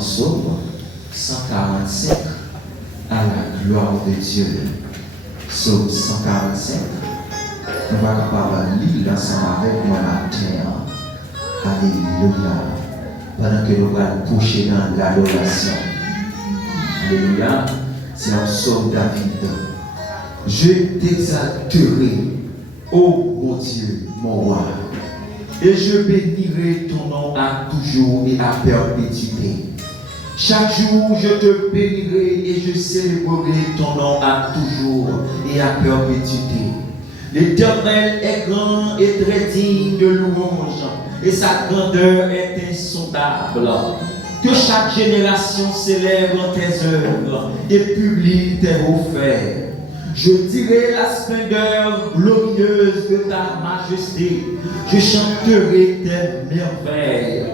Psalm 145 à la gloire de Dieu. Psalm 145. On va capable lire ensemble avec moi matin. Alléluia. Pendant que nous allons coucher dans l'adoration. Alléluia. C'est un psaume David. Je t'exalterai, ô mon Dieu, mon roi. Et je bénirai ton nom à toujours et à perpétuité. Chaque jour, je te bénirai et je célébrerai ton nom à toujours et à perpétuité. L'Éternel est grand et très digne de louange, et sa grandeur est insondable. Que chaque génération célèbre tes œuvres et publie tes hauts faits. Je dirai la splendeur glorieuse de ta majesté. Je chanterai tes merveilles.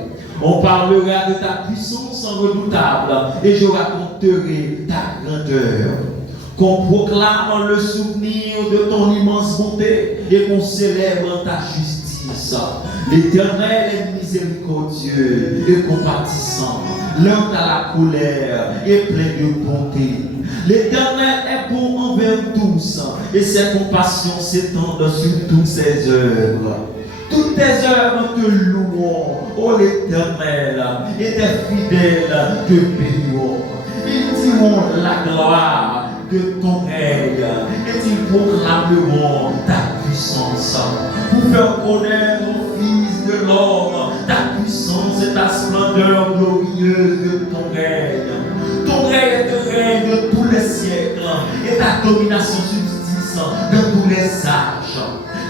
On parlera de ta puissance redoutable et je raconterai ta grandeur. Qu'on proclame le souvenir de ton immense bonté et qu'on célèbre ta justice. L'Éternel est miséricordieux et compatissant, lent à la colère et plein de bonté. L'Éternel est bon envers tous et ses compassions s'étendent sur toutes ses œuvres. Toutes tes œuvres te louons, ô l'Éternel, et tes fidèles te béniront. Ils diront la gloire de ton règne et ils proclameront ta puissance pour faire connaître au Fils de l'homme ta puissance et ta splendeur glorieuse de ton règne. Ton règne est le règne de tous les siècles et ta domination subsiste dans tous les âges.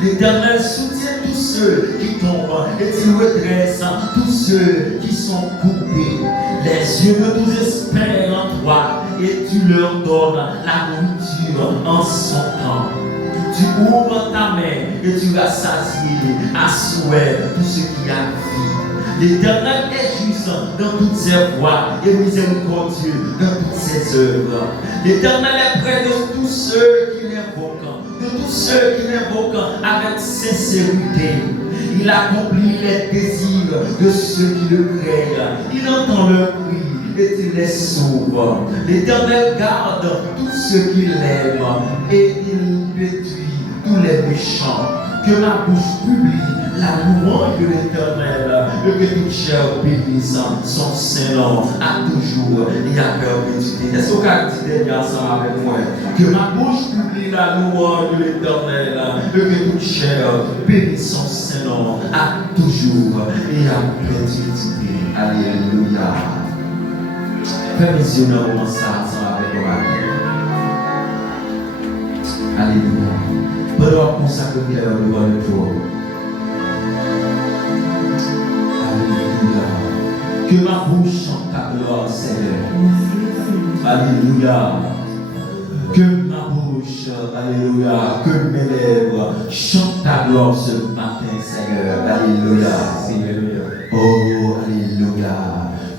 L'Éternel soutient tous ceux qui tombent et il redresse tous ceux qui sont coupés. Les yeux de tous espèrent en toi et tu leur donnes la nourriture en son temps. Tu ouvres ta main et tu rassasies à souhait tout ce qui a vie. L'Éternel est juste dans toutes ses voies et miséricordieux dans toutes ses œuvres. L'Éternel est près de tous ceux qui l'invoquent, de tous ceux qui l'invoquent avec sincérité. Il accomplit les désirs de ceux qui le craignent. Il entend leur cri et il les sauve. L'Éternel garde tous ceux qui l'aiment et il détruit tous les méchants. Que ma bouche publie la louange de l'Éternel et que toute chair bénisse son Saint-Nom à toujours et à perpétuité. Est-ce qu'on peut dire ensemble avec moi? Que ma bouche publie la louange de l'Éternel et que toute chair bénisse son Saint-Nom à toujours et à perpétuité. Alléluia. Fais mes yeux dans le moment ensemble avec moi. Alléluia. Pendant qu'on consacre devant le trône. Alléluia. Que ma bouche chante ta gloire, Seigneur. Alléluia. Que ma bouche, alléluia, que mes lèvres chantent ta gloire ce matin, Seigneur. Alléluia. Oh, alléluia.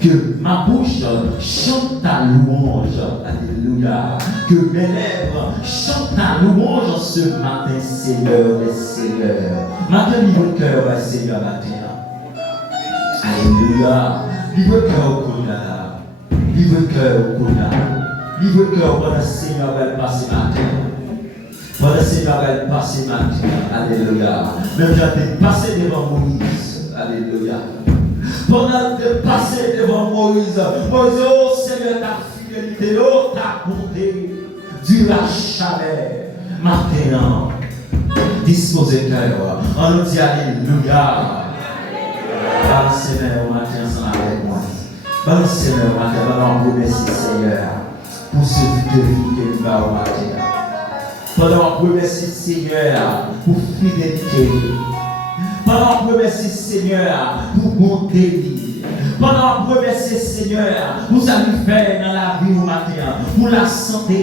Que ma bouche chante ta louange. Alléluia. Que mes lèvres chantent ta louange ce matin, Seigneur et Seigneur. Maintenant, livre le cœur, Seigneur, matin. Alléluia. Livre le cœur au Kouna. Livre le cœur au Kouna. Livre le cœur pendant le Seigneur va passer matin. Pendant le Seigneur va passer matin. Alléluia. Même j'ai passé devant Moïse. Alléluia. Pendant de passer devant Moïse, oh Seigneur, ta fidélité, oh ta bonté, Dieu la chaleur, maintenant, disposez cœur, on nous dit alléluia. Par le Seigneur, matin, ensemble avec moi. Par le Seigneur, matin, on remercie Seigneur pour ce de vie que nous avons matin. Pendant qu'on remercie Seigneur pour fidélité. Pendant qu'on remercie Seigneur pour bonté. Pendant qu'on remercie Seigneur pour ça nous fait dans la vie au matin, pour la santé,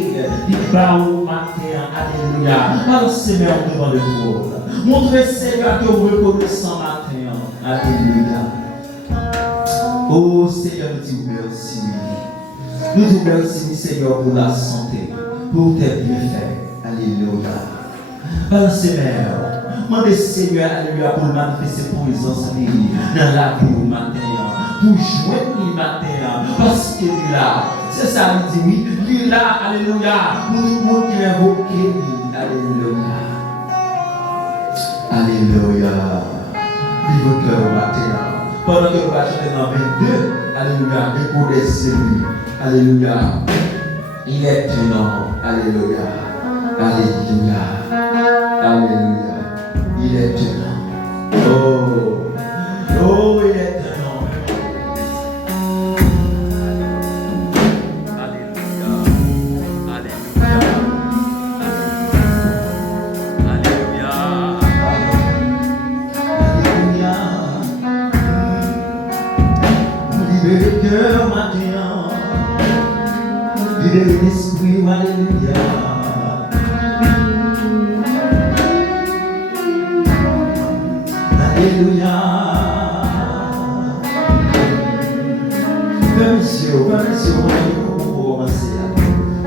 il va au matin, alléluia. Alors Seigneur devant le trône. Montrez Seigneur que vous reconnaissez matin, alléluia. Oh Seigneur, nous disons merci. Nous disons merci Seigneur pour la santé, pour tes bienfaits, alléluia. Alors Seigneur, demandez Seigneur, alléluia, pour manifester présence dans la vie au matin. pour joindre le matin, parce qu'il est là. C'est ça, il dit oui, il est là, alléluia, pour tout le monde qui invoque lui, alléluia. Alléluia. Vive votre cœur au matin. Pendant que nous va chanter dans 22, alléluia, écoutez lui, alléluia. Il est tenant, alléluia, alléluia, alléluia. Il est tenant. Oh, il est tenant. Alléluia, alléluia, alléluia, alléluia. Libérez le cœur maintenant, libérez l'esprit, alléluia. Alléluia. Permission, pour commencer.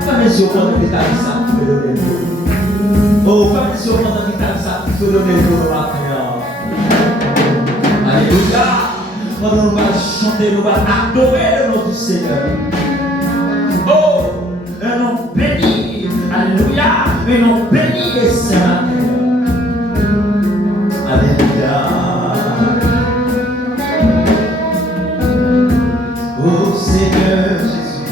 Permission, pendant que tu as dit ça, tu peux donner le oh, permission, pendant que tu as dit ça, tu peux donner le matin. Alléluia. Pendant que nous allons chanter, nous allons adorer le nom du Seigneur. Oh, un nom béni. Alléluia. Un nom béni et saint. Alléluia. Oh Seigneur Jésus.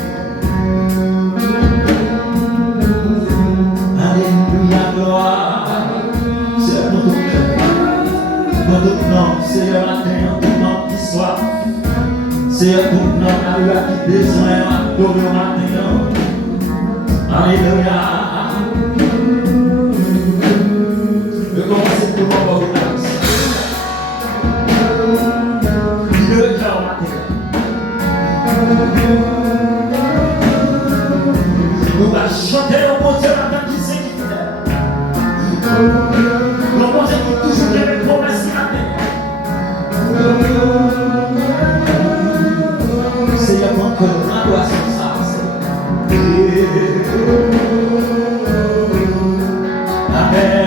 Alléluia, gloire. C'est notre cœur. Notre nom, c'est le matin, notre nom qui soit. C'est notre nom, alléluia, qui besoin adorer le matin. Alléluia. Je commence pour mon bon. Nous allons chanter le bon Dieu matin qui sait qui fait. Le bon Dieu qui toujours des promesses matin. Seigneur, mon cœur, ma gloire sur ça. Amen.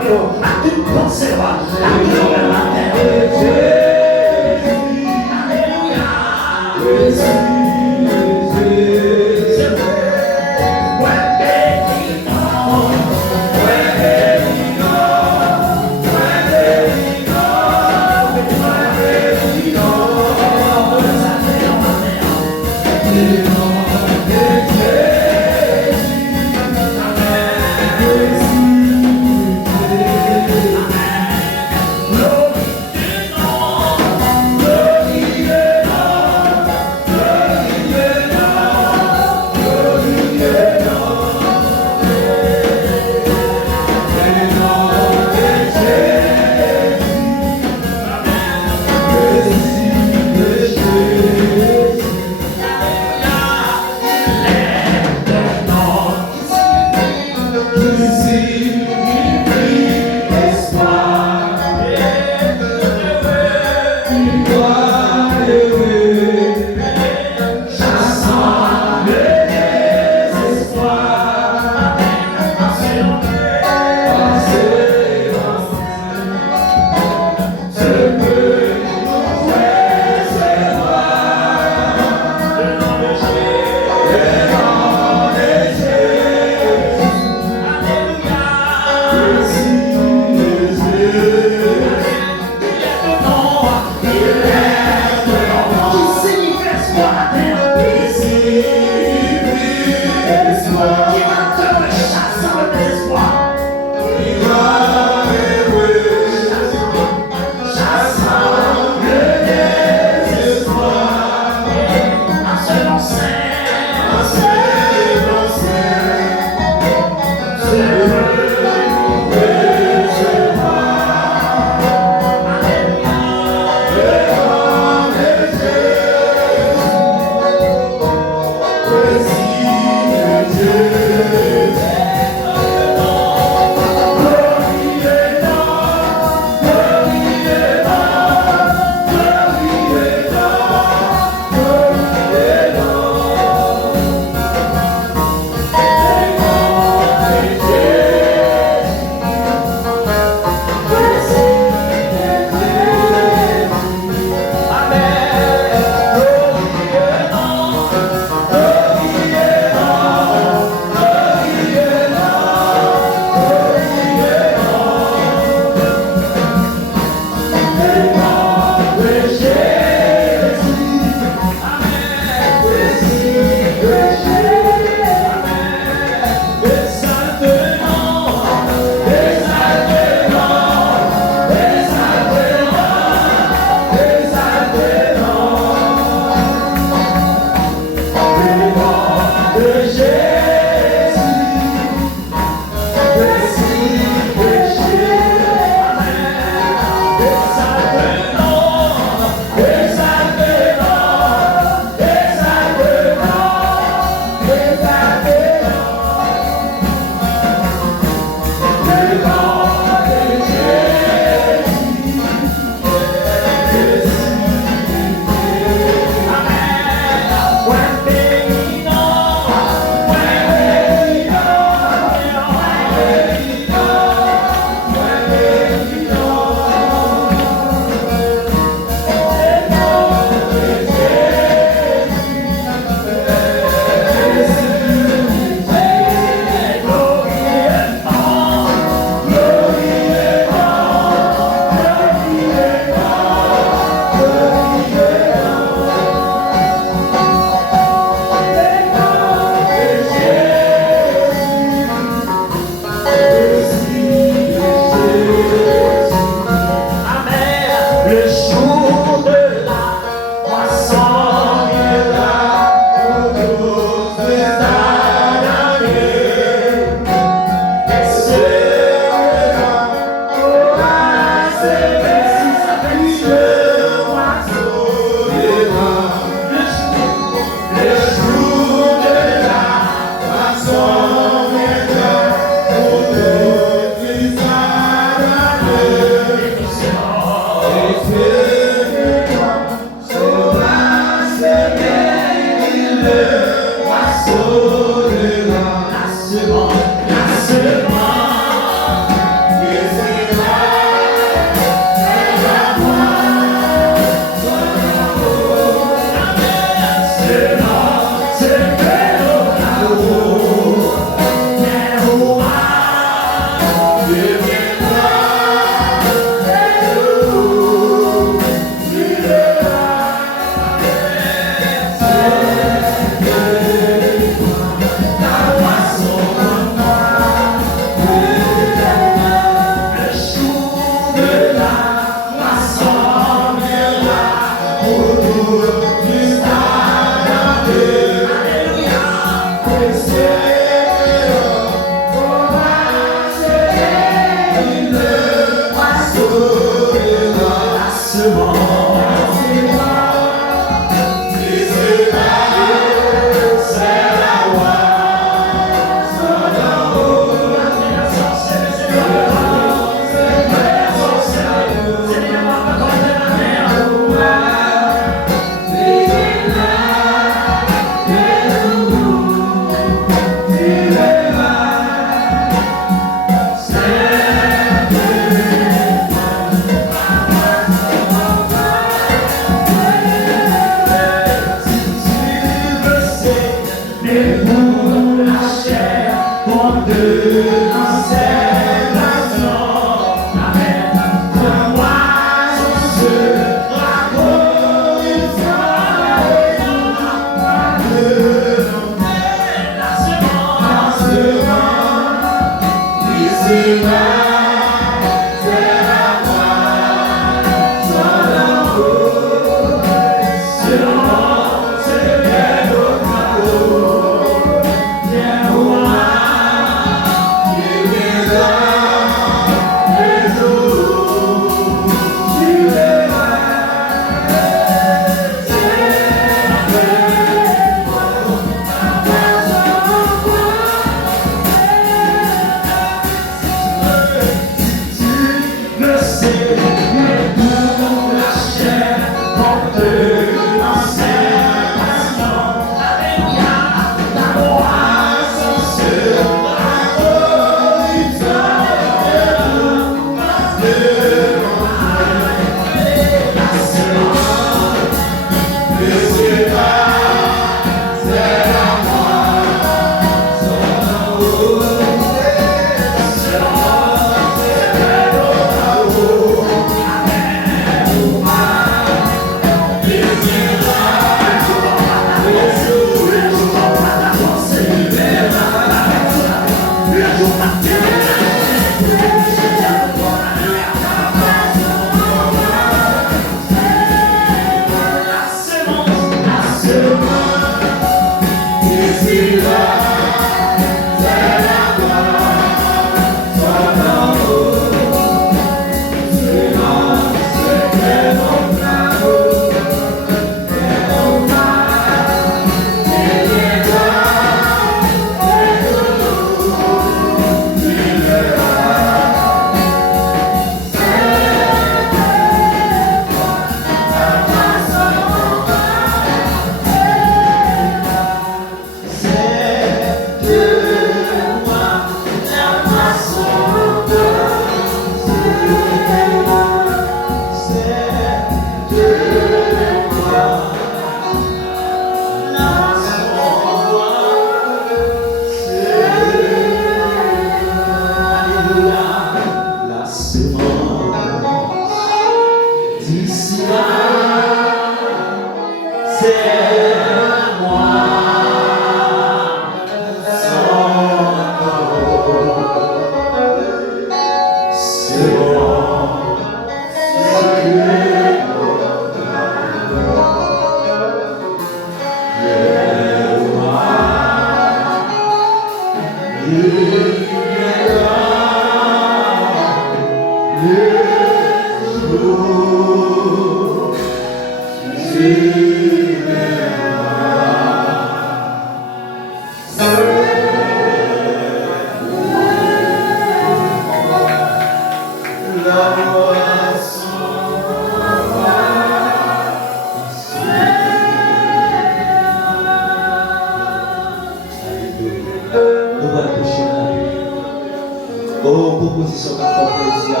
Oh, proposition d'accord plaisir.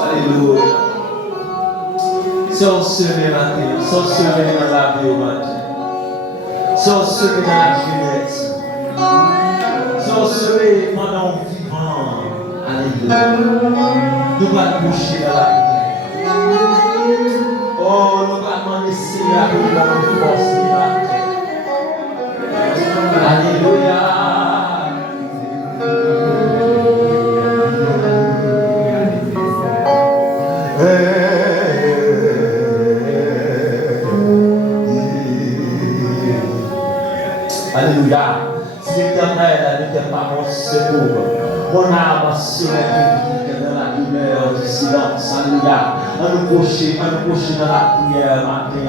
Alléluia. Sois semé matin, sois semé dans la vie au matin. Sois semé dans la jeunesse. Sois semé pendant le vivant. Alléluia. Nous allons boucher dans la prière. Oh, nous allons demander Seigneur pour nous donner force du matin. Alléluia. Alléluia. Si l'Éternel n'était pas mon secours, mon âme serait dans la lumière du silence. Alléluia. On nous coucher dans la prière matin.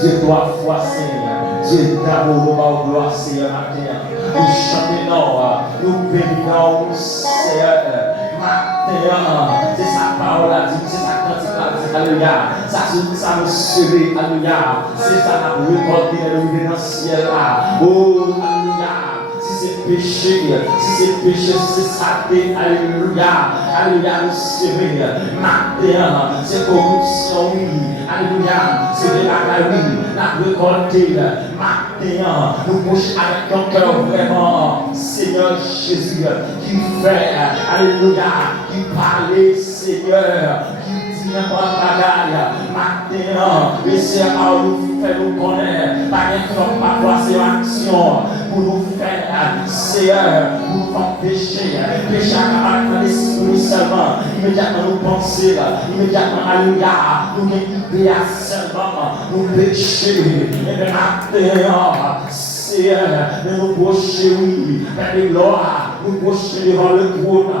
Dieu trois fois Seigneur. Dieu d'amour, nous gloire Seigneur matin. Nous chantons, nous bénissons Seigneur. Matin, c'est sa parole à dire, c'est sa quantité. Alléluia. Ça nous sauve. Alléluia. C'est ça nous récolter dans le ciel là. Oh, alléluia. Si c'est péché, si c'est saleté, alléluia. Alléluia, nous sauver. Matin, c'est corruption, oui. Alléluia. C'est de la oui. La récolter. Matin, nous bouchons avec ton cœur vraiment. Seigneur Jésus, qui fait, alléluia, qui parlait, Seigneur, qui dit n'importe bagaille. Matin, le Seigneur nous fait nous connaître. Par exemple, parfois c'est action pour nous faire, Seigneur, nous faire pécher. Pécher à l'esprit seulement. Immédiatement nous penser, immédiatement, alléluia, nous guérir seulement, nous pécher. Et bien matin, Seigneur, nous procher, oui, vers les gloires, nous procher devant le trône.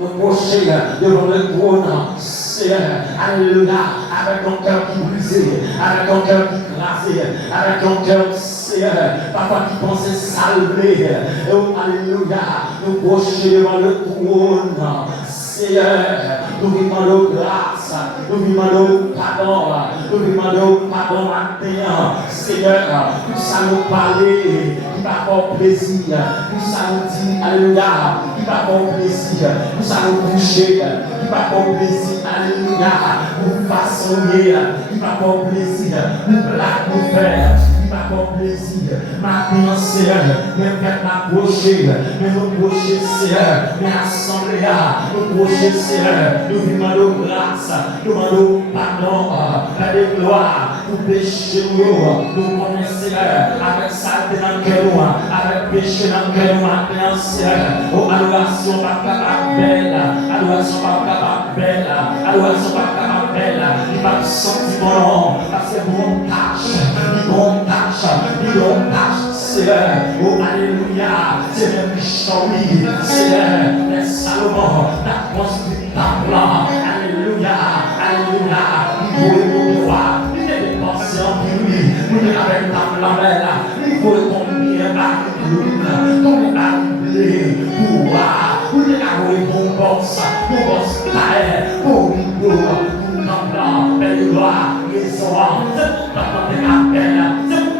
Nous procher devant le trône, Seigneur, alléluia, avec ton cœur qui brisé, avec ton cœur qui crasé, avec ton cœur, Seigneur, parfois qui pensait salver. Oh, alléluia, nous procher devant le trône, Seigneur, nous demandons grâce, nous demandons pardon, nous demandons pardon matin, Seigneur, tout ça nous parler, qui va avoir plaisir, tout ça nous dit, alléluia, qui va avoir plaisir, tout ça nous boucher, qui va avoir plaisir, alléluia, nous façonner, qui va avoir plaisir, nous plaquer, nous faire. Par plaisir, maintenant, Seigneur, mais faites m'approcher, mais nous approcher, Seigneur, mais assembler, nous approcher, Seigneur, nous demandons grâce, nous demandons pardon, la gloire, nous péché, nous connaissons, Seigneur, avec saleté dans le cœur, avec péché dans le cœur, maintenant, Seigneur, oh, adoration pas capable belle, adoration pas capable belle, adoration pas capable belle, il va sentir mon nom, parce que mon tâche, mon tâche, Seigneur, oh alléluia, c'est même méchant, oui, Seigneur, mais Salomon, la construit ta plan, alléluia, alléluia, il faut le pouvoir, il est dépensé en lui, nous avec ta plan, il faut combien d'argent, combien d'argent, pouvoir, nous avons bon boss, pour nous, ton plan, belle gloire, les oies, c'est pour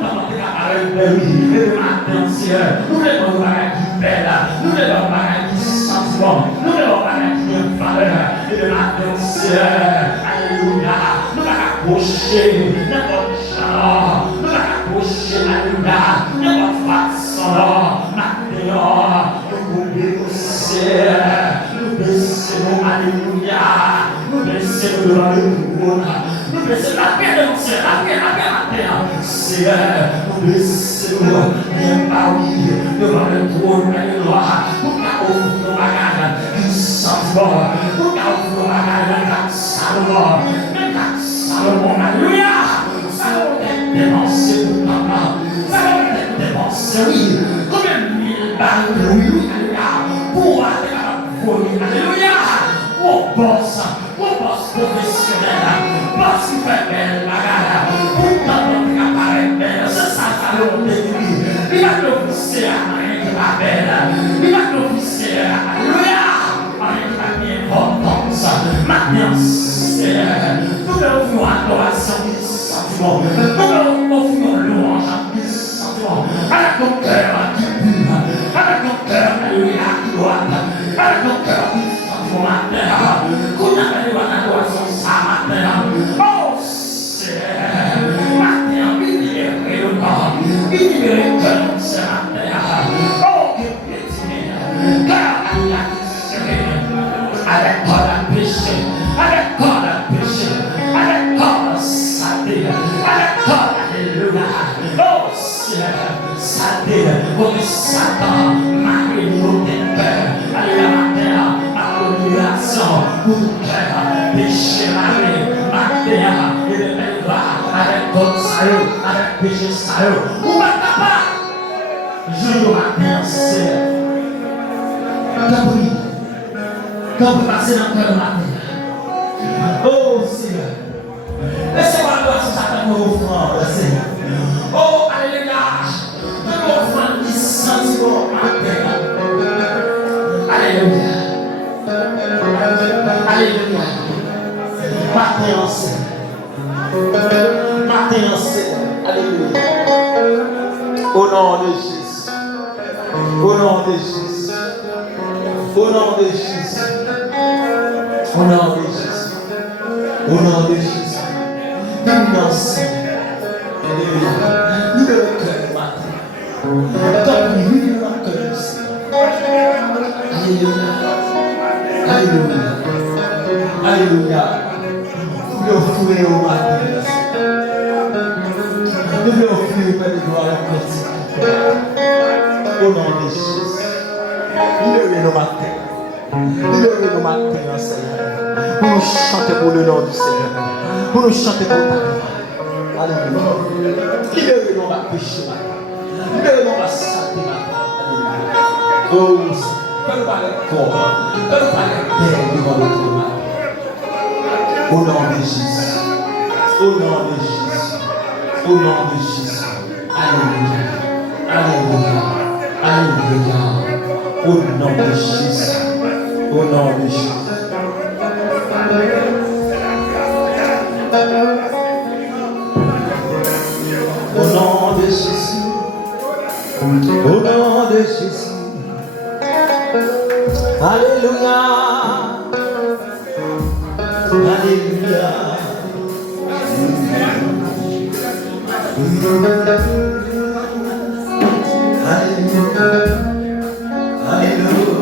oui, et maintenant, Seigneur, nous devons voir qui belle, nous devons voir qui sentiment, nous devons voir qui est valeur, et maintenant, Seigneur, alléluia, nous allons approcher n'importe genre, nous allons approcher, alléluia, n'importe façon, maintenant, nous bénissons, nous baissons, alléluia, nous baissons devant le trône. Nous baissons la paix de notre Seigneur, la paix, Seigneur, nous baissons, bien parmi, devant le trône de la gloire, nous avons nos bagages, nous sommes nous avons nos bagages, Salomon, alléluia, Salomon est dépensé pour papa, Salomon est dépensé, oui, combien de mille balles, oui, alléluia, pour aller à la folie, alléluia, mon boss, mon boss professionnel, boss qui fait belle bagarre, pourtant on peut apparaître belle, c'est ça ça l'obéit. Il va l'officier à rien qui va belle, il va l'officier à alléluia, rien qui va bien importance. Maintenant, nous devons adoration qui sentiment, nous devons offrir louange à qui sentiment, avec nos cœurs qui pur, avec nos cœurs alléluia qui doit, avec nos cœurs qui sentiment matin, qu'on a fait l'adoration ça matin. Oh Seigneur, matin, libérez le corps, libérez le cœur ce matin. Oh, que piétine, cœur alléluia qui serait, avec corps à péché, avec corps à péché, avec corps à saleté, avec corps alléluia. Oh Seigneur, saleté, pour que Satan marie nos cœurs, alléluia matin, adoration pour le cœur, péché marie, matin, et le va avec votre salut, avec péché salut. Ou pas capable, je le matin, Seigneur. Quand vous passez dans le cœur matin, oh Seigneur, laissez-moi voir si ça fait mon offrande, Seigneur. Oh alléluia, de l'offrande qui sentit mon matin. Alléluia, alléluia, matin en Seigneur, matin en Seigneur, alléluia. Au nom de Jésus, au nom de Jésus, au nom de Jésus. Au nom de Jésus, au nom de Jésus, nous Alléluia, nous le cœur matin, tant que nous le cœur Alléluia, Alléluia, Alléluia, nous offrons au matin, nous offrons au Père de gloire au nom de Jésus, nous le matin. Libérez nos matins, Seigneur. Pour nous chanter pour le nom du Seigneur. Pour nous chanter pour ta gloire. Alléluia. Libérez nos péchés, libérez nos saletés. Alléluia. Oh, fais-nous parler corps. Fais-nous parler terre devant notre matin. Au nom de Jésus. Au nom de Jésus. Au nom de Jésus. Alléluia. Alléluia. Alléluia. Au nom de Jésus. Au nom de Jésus. Au nom de Jésus. Au nom de Jésus. Alléluia. Alléluia. Alléluia. Alléluia.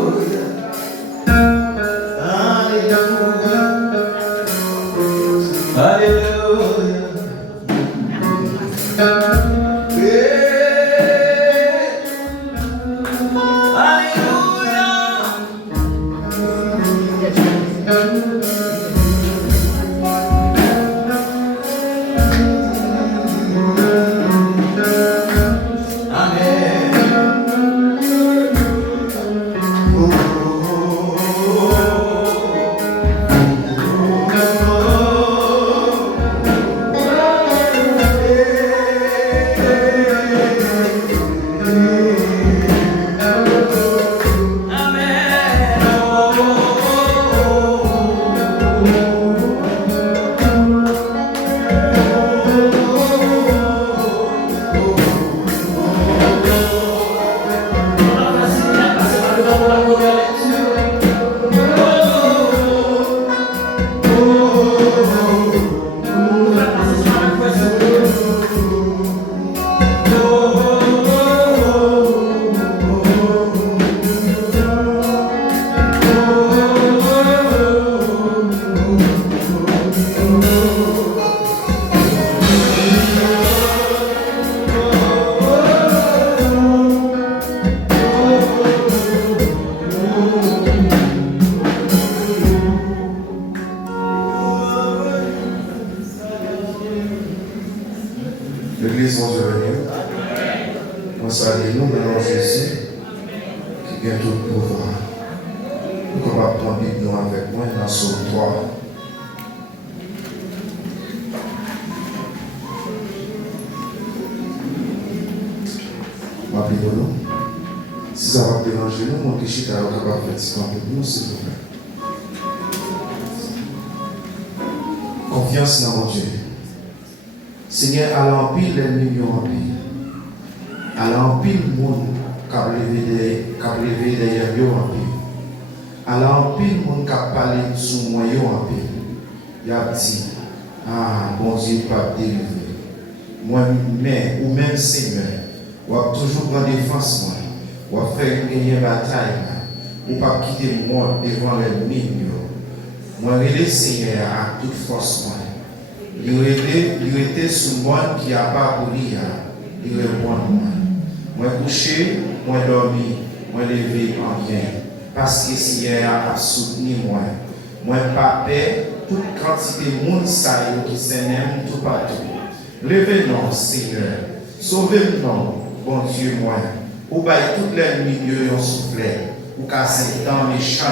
L'église va devenir. On salue nous, maintenant Jésus, qui vient tout pouvoir. Nous allons prendre Bible avec moi dans Psaume 3. Rappelez-nous. Si ça va déranger nous, mon péché est capable de faire petit peu nous, s'il vous plaît. Confiance dans mon Dieu. Seigneur, à l'empile, l'ennemi en pile. À l'empile, le monde qui a levé derrière eux en pile. À l'empile, le monde qui a parlé sous moi en pile. Il a dit, ah, bon Dieu, pas délivrer. Moi, mais, ou même Seigneur, ou a toujours en défense, moi, ou a fait une bataille, ou pas quitter moi devant l'ennemi. Moi, je Seigneur à toute force, moi. Il était sous moi qui a pas pour lui, il répond moi. Moi couché, moi dormi, moi levé en bien. Parce que Seigneur a soutenu moi. Moi pas peur, toute quantité de monde qui s'aime tout partout. Levez-nous, Seigneur. Sauvez-nous, bon Dieu, moi. Ou baille tout l'ennemi Dieu en soufflet. Ou casser dans les champs.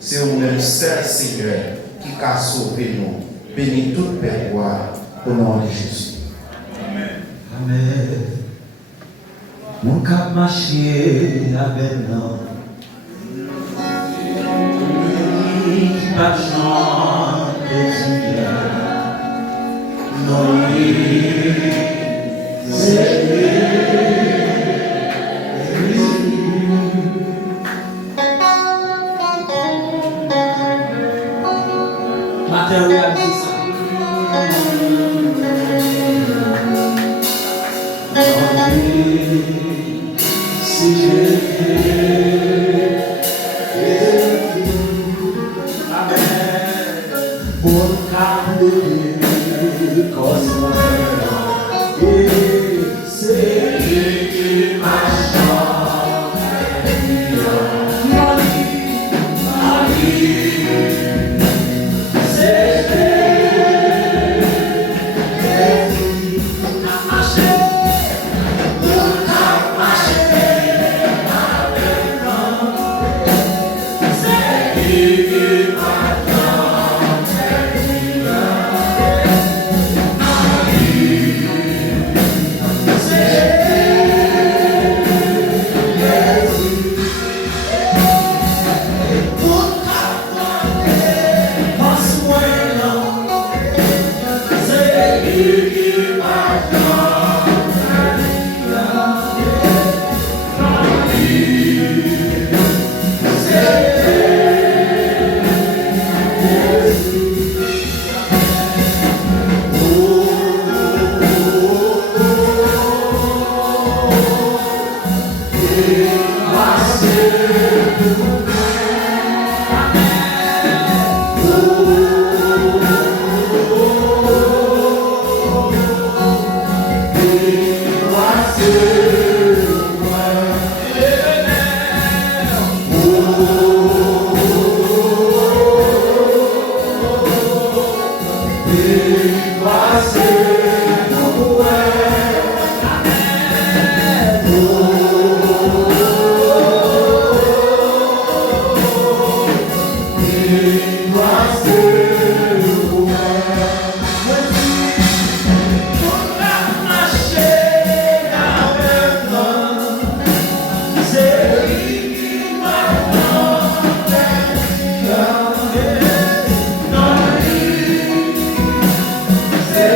C'est vous-même seul, Seigneur, qui a sauvé nous. Bénis toute paix, au nom de Jésus. Amen. Mon cap marché avec nous. Pas chante non,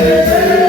Yeah.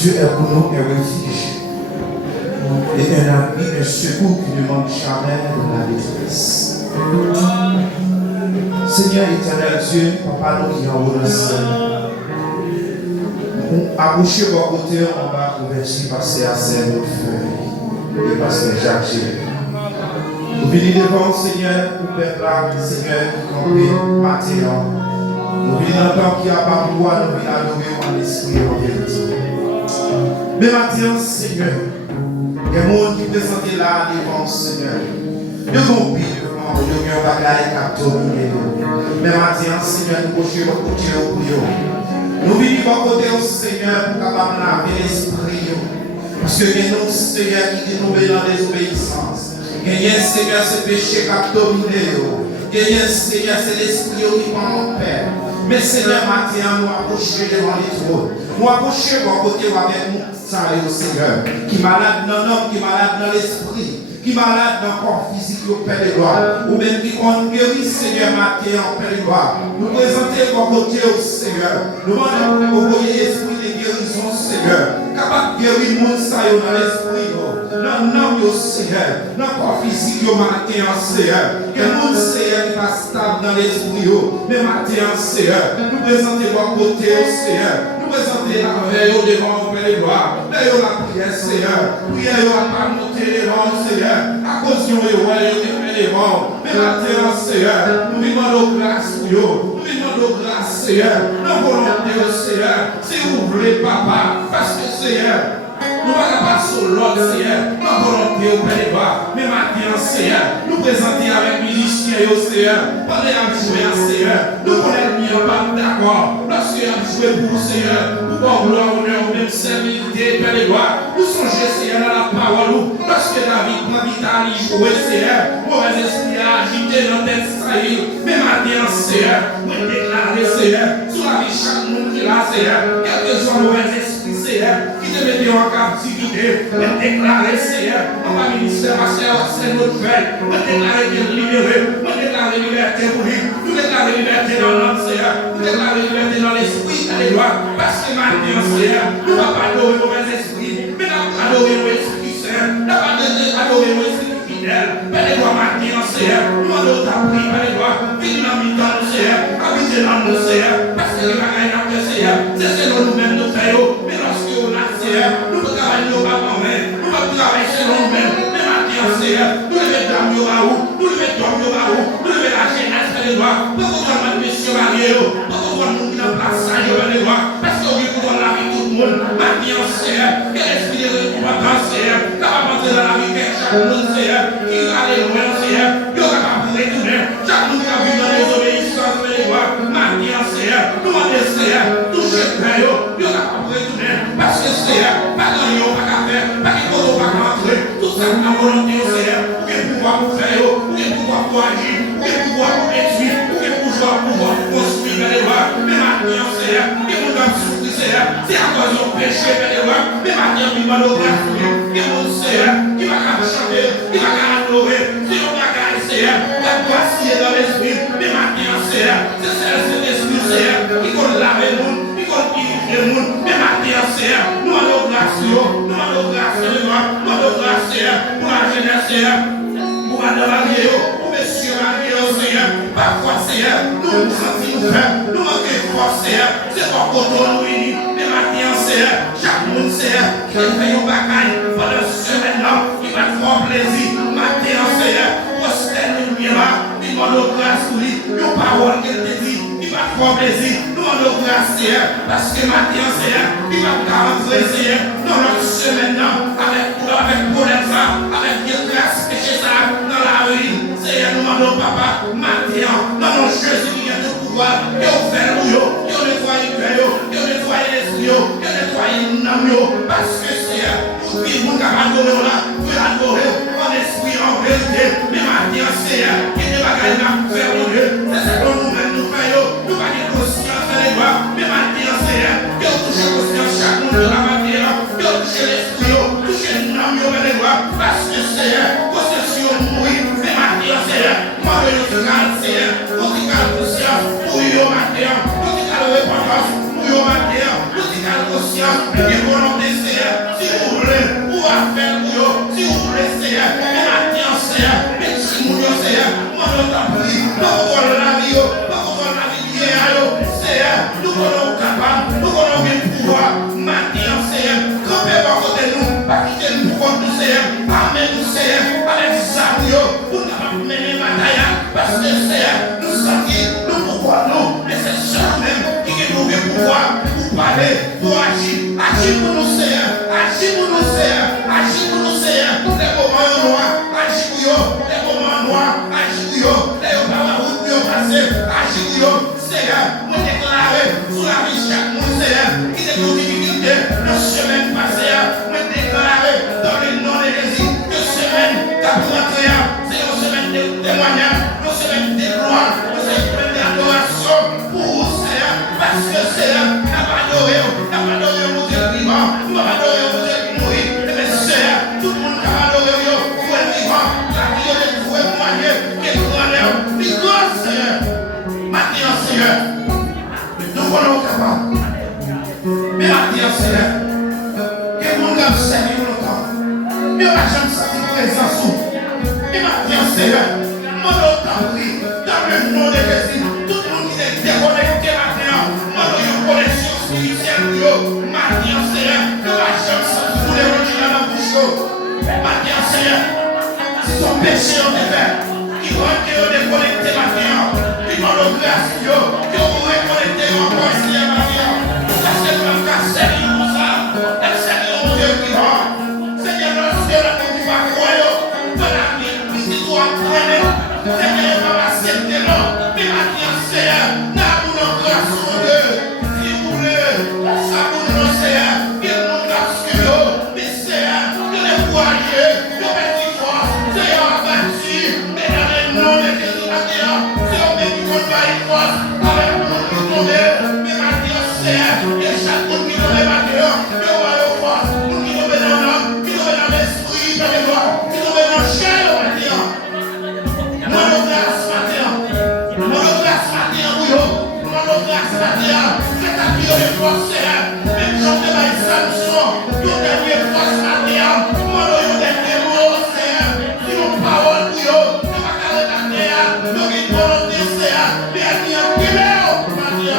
Dieu est pour nous un refuge et un ami, un secours qui ne manque jamais de la détresse. Seigneur éternel Dieu, Papa nous qui en haut dans le ciel, approchez vos côtés en bas au verset passé à Saint Feuille et pasteur Jacques Gilles. Nous venons devant Seigneur, pour peuple là, Seigneur, qui campé matin. Nous venons dans le temps qui a par nous venons adorer en esprit et en vérité. Mais maintenant, Seigneur, il y a des gens qui présentent là devant Seigneur. Ils ont pris devant, ils ont un bagage qui a dominé. Mais maintenant, Seigneur, nous couchons notre côté au bout. Nous venons à côté au Seigneur pour capable laver l'esprit. Parce que nous, Seigneur, qui nous met dans la désobéissance. Seigneur, c'est le péché qui a dominé. Seigneur, c'est l'esprit qui prend mon Père. Mais Seigneur, maintenant, nous approchons devant les trônes. Nous approchons à côté avec nous, Seigneur, qui est malade dans l'homme, qui est malade dans l'esprit, qui est malade dans le corps physique au Père de gloire, ou même qui compte guérir, Seigneur, matin en Père de gloire. Nous présentons à côté au Seigneur. Nous demandons pour envoyer l'esprit de guérison, Seigneur, capable de guérir le monde dans l'esprit, dans l'âme, Seigneur, dans le corps physique, matin en Seigneur. Que le monde, Seigneur, qui va stable dans l'esprit, mais matin en Seigneur. Nous présentons à côté au Seigneur. Présenter la veille devant le Père de gloire. D'ailleurs, la prière, Seigneur. Prière, il va pas monter devant le Seigneur. À cause de vous, il fait devant. Mais maintenant, Seigneur, nous demandons grâce pour vous. Nous demandons grâce, Seigneur. Nos volontés, Seigneur. Si vous voulez, Papa. Parce que, Seigneur, nous ne allons pas sur l'autre, Seigneur. Nos volontés au Père de gloire. Mais maintenant, Seigneur, nous présenter avec musiciens, Seieur. Pendant à jouer, Seieur. Nous connaissons mieux, pas d'accord. Lorsque nous jouons pour Seigneur. Pour voir gloire, honneur, même servilité, Père de gloire. Nous songez, Seigneur, dans la parole. Lorsque David prend Vitali jouer, Seigneur, mauvais esprit a agité dans tête Israël. Mais maintenant, Seigneur, nous déclarer, Seigneur, sur la vie de chaque monde qui est là, Seieur, quel que soit mauvais esprit, Seieur, qui te mette en captivité, nous déclarer, Seieur, dans ma ministère, c'est notre frère, nous déclarer qu'il est libéré, nous déclarer liberté pour lui, nous déclarer liberté dans l'âme, Seieur, nous déclarer liberté dans l'esprit, dans les lois. Parce que maintenant, Seieur, nous ne pouvons pas adorer mauvais esprit, mais nous allons adorer nos esprits saints, nous allons adorer nos esprits fidèles. Père de gloire, maintenant, Seieur, nous allons t'appeler, Père de gloire, viens dans le temps, Seieur, habitez dans nous, Seieur, parce que les bagages n'a pas, Seieur, c'est selon nous-mêmes nous faisons, mais lorsque on a, Seieur, nous pouvons travailler au bas nous-mêmes, nous pouvons travailler selon nous-mêmes, mais maintenant, Seieur, nous le mettons au bas où, nous le mettons au bas où, nous le mettons à la jeunesse, Père de gloire, pour qu'on voit notre mission mariée, pour qu'on voit nous qui nous place à Père de gloire, parce que pour la vie de tout le monde, maintenant, Seieur, quel esprit de repentance, Seieur, capable d'entrer dans la vie de chaque monde, Seieur, qui va aller loin, Seieur, qui est capable de retourner, chaque monde qui a vu dans les obéissances, Père de gloire, maintenant, Seieur, nous demandons, Seieur, toucher le Père, qui est capable de retourner, parce que, Seieur, pas dans les pas qu'à faire, pas qu'il faut pas rentrer, tout ça, la volonté, Seieur, ou qu'il pouvoir pour faire, ou qu'il pouvoir pour agir, ou qu'il pouvoir pour détruire, ou qu'il pouvoir pour construire, Père de gloire, mais maintenant, Seieur, c'est à cause du péché, Père de gloire. Mais maintenant, il va nous grâce. Et mon Seigneur, qui va chanter, qui va adorer. Si on va gagner, Seieur, la voici dans l'esprit. Mais maintenant, Seieur, c'est cet esprit, Seieur, qui va laver nous, qui va guérir nous. Mais maintenant, Seieur, nous allons grâce, nous allons grâce, nous allons grâce, Seieur, pour la jeunesse, Seieur, pour Madame Marie, pour Monsieur Marie, Seieur. Parfois, Seieur, nous nous sentons faibles, nous manquons de force, Seieur. C'est pas pour nous unis. Mais maintenant, Seieur, chaque monde, Seieur, qui fait un bagaille pendant ce semaine-là, il va te faire plaisir. Maintenant, Seieur, prosterne-nous bien là, il va nous grâce pour lui, nos paroles qu'il te dit, il va te faire plaisir. Nous allons grâce, Seieur, parce que maintenant, Seieur, il va te rentrer, Seieur, dans notre semaine-là, avec problème ça, avec grâce, péché ça, dans la rue. Seigneur, nous demandons, Papa, maintenant, dans nos Jésus qui vient de pouvoir, et au faire nous, et au nettoyer le cœur, et au nettoyer l'esprit, et au nettoyer l'âme, parce que Seieur, nous vivons qu'à adorer là, pour adorer en esprit, en vérité, mais maintenant, Seieur, qui ne va pas faire nous, c'est ce que nous-mêmes nous faisons, nous pas de conscience de l'église, mais maintenant, Seieur, que nous touchons conscience chaque monde de la matière, que nous touchons l'esprit, toucher l'âme, parce que Seieur, possession mourir, mais maintenant, Seieur, moi, je te garde, Seieur, pour qu'il y ait conscience, pour y Agis pour nous, Seigneur. Agis pour nous, Seigneur. Agis pour nous, Seigneur. Les moments noirs. Agis pour nous. Les moments noirs. Agis pour nous. Les moments où nous passons. Agis pour nous, Seigneur. Nous déclarer sous la vie chaque monde, Seigneur. Qui est nos difficultés. Nos semaines passées. Nous déclarer dans le nom de Jésus. Que semaine 41. C'est une semaine de témoignage. Une semaine de gloire. Une semaine d'adoration. Pour vous, Seigneur. Parce que, Seigneur, n'a pas adoré. N'a pas adoré mon Dieu vivant. N'a pas adoré mon Dieu qui mourit. Et bien, Seigneur, tout le monde n'a pas adoré pour être vivant. La vie est pour témoigner. Quel grandeur. L'histoire, Seigneur. Maintenant, Seigneur. Nous voulons capable. Mais maintenant, Seigneur. Que mon âme servi longtemps. Mais ma jambe sentit présence. Mais maintenant, Seigneur. Mon autant prie. Dans le nom de Jésus. Tout le monde qui est déconnecté maintenant. Mon connexion spirituelle. Maintenant, Seigneur. Que ma jambe sentit pour les retirer dans la bouche. Maintenant, Seigneur. Son péché en effet. Qui va que vous déconnecter maintenant. Qui va le grâce. Que vous reconnectez encore ici maintenant. Parce que nous avons servi pour ça. Elle servi au Dieu qui va. Seigneur, notre Dieu, la vie va croire. Dans la vie, puis tu dois traîner. Seigneur, on va accepter non. Mais maintenant, Seigneur, nous avons notre grâce au Dieu. Si vous voulez, ça pour nous, Seigneur. Il nous grâce que nous. Mais Seigneur, nous les voyons. Nous mettons force. Seigneur, abattu. Mais dans le nom de Jésus, maintenant, Seigneur, mais nous conduisons force. Avec nous, nous tombons. Mais maintenant, Seigneur, et chaque monde qui nous met maintenant, nous voyons force. Nous qui nous met dans l'homme, qui nous met dans l'esprit, dans les lois, qui nous met dans le chair, maintenant. Mon grâce matin, mon grâce matin, faites appuyer les forces, Seigneur. Même Jean de Maïs Samson, nous dernier force matin, mon dernier mot, Seigneur. Si nos paroles pour eux, nous ne pas carrer la terre, nous qui volonté, Seigneur, mais à dire, matin.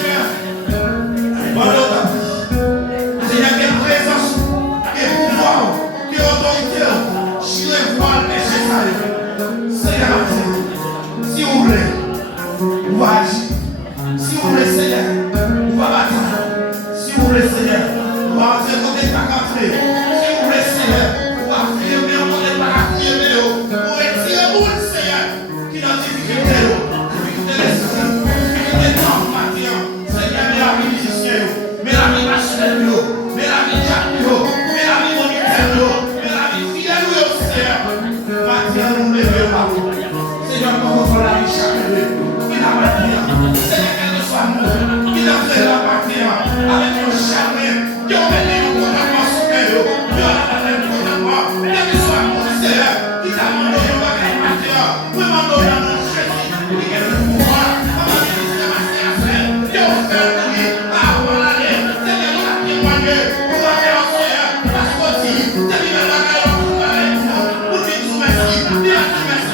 Seigneur, Seigneur, quelle présence, quel pouvoir, quelle autorité, je vais voir le péché, Seigneur, si vous voulez, vous agir. Si vous voulez, Seigneur, vous va battre. Si vous voulez, Seigneur, vous va entrer côté de la café. Si vous voulez, Seigneur, vous va affirmer côté de la café. Vous retirer vous, Seigneur, qui est en difficulté. Difficulté d'esprit, difficulté de temps, matin. Seigneur, mais la vie musicien, mais la vie machine, mais la vie Jacques, mais la vie monitaire, mais la vie fidèle, Seieur. Matin, nous levons pas. Seigneur, comment on la vie chaque jour. Il a maintenant. Seigneur, quel que soit nous, il a fait la partie avec nos charmés. Qui ont mené nos condamnements sur eux. Qui ont la condamnement. Quel que soit nous, Seigneur, qui t'a demandé de voir les parties. Nous demandons dans notre Jésus. Qui est le pouvoir. On va dire que c'est ma faire. Qui ont fait le lui. Ah, voilà. Seigneur, nous a témoigné. Pour la faire, Seieur. Parce qu'on dit, c'est lui la gueule. Pour lui, nous merci. Il a dit merci.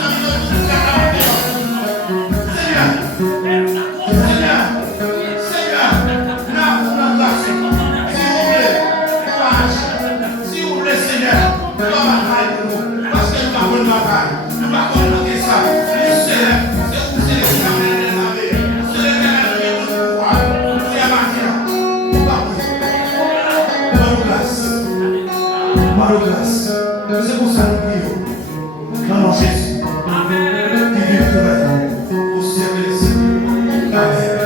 C'est pour ça que nous prions dans notre Jésus qui vit pour servir les Seigneur. Amen.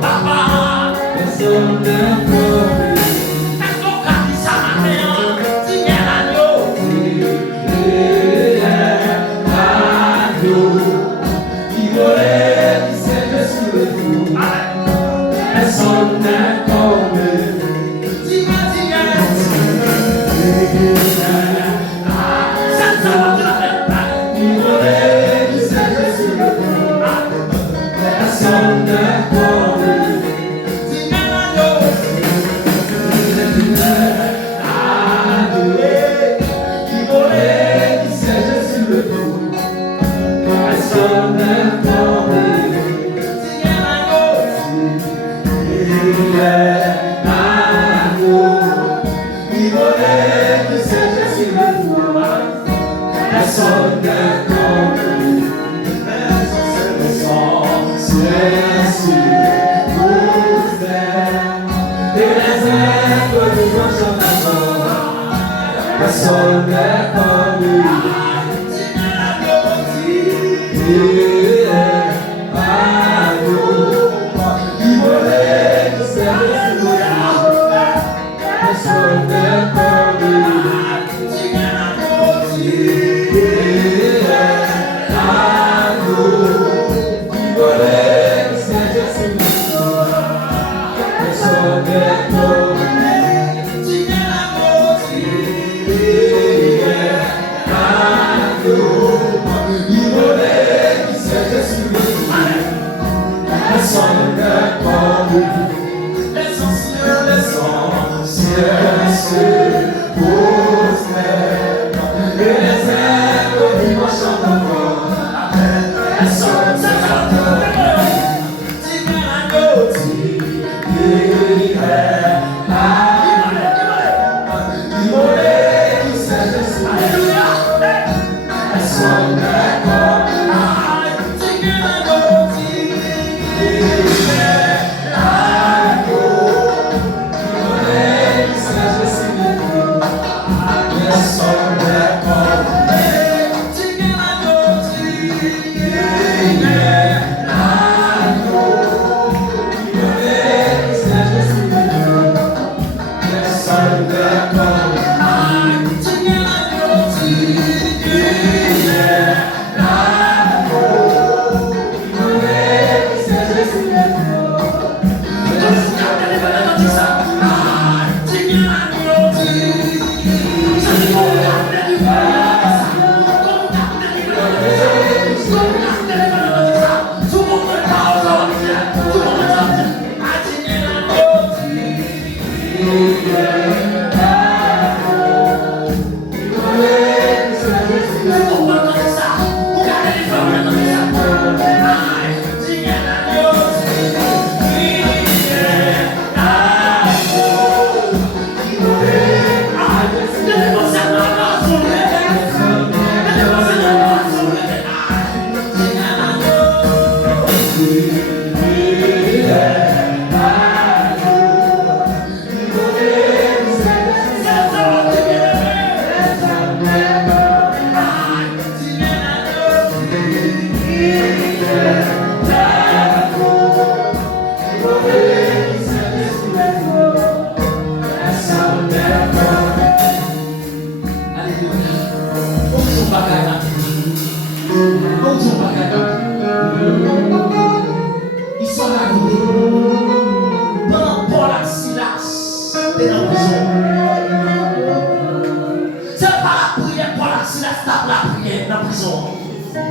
Papa, personne n'est comme lui.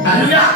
Alléluia,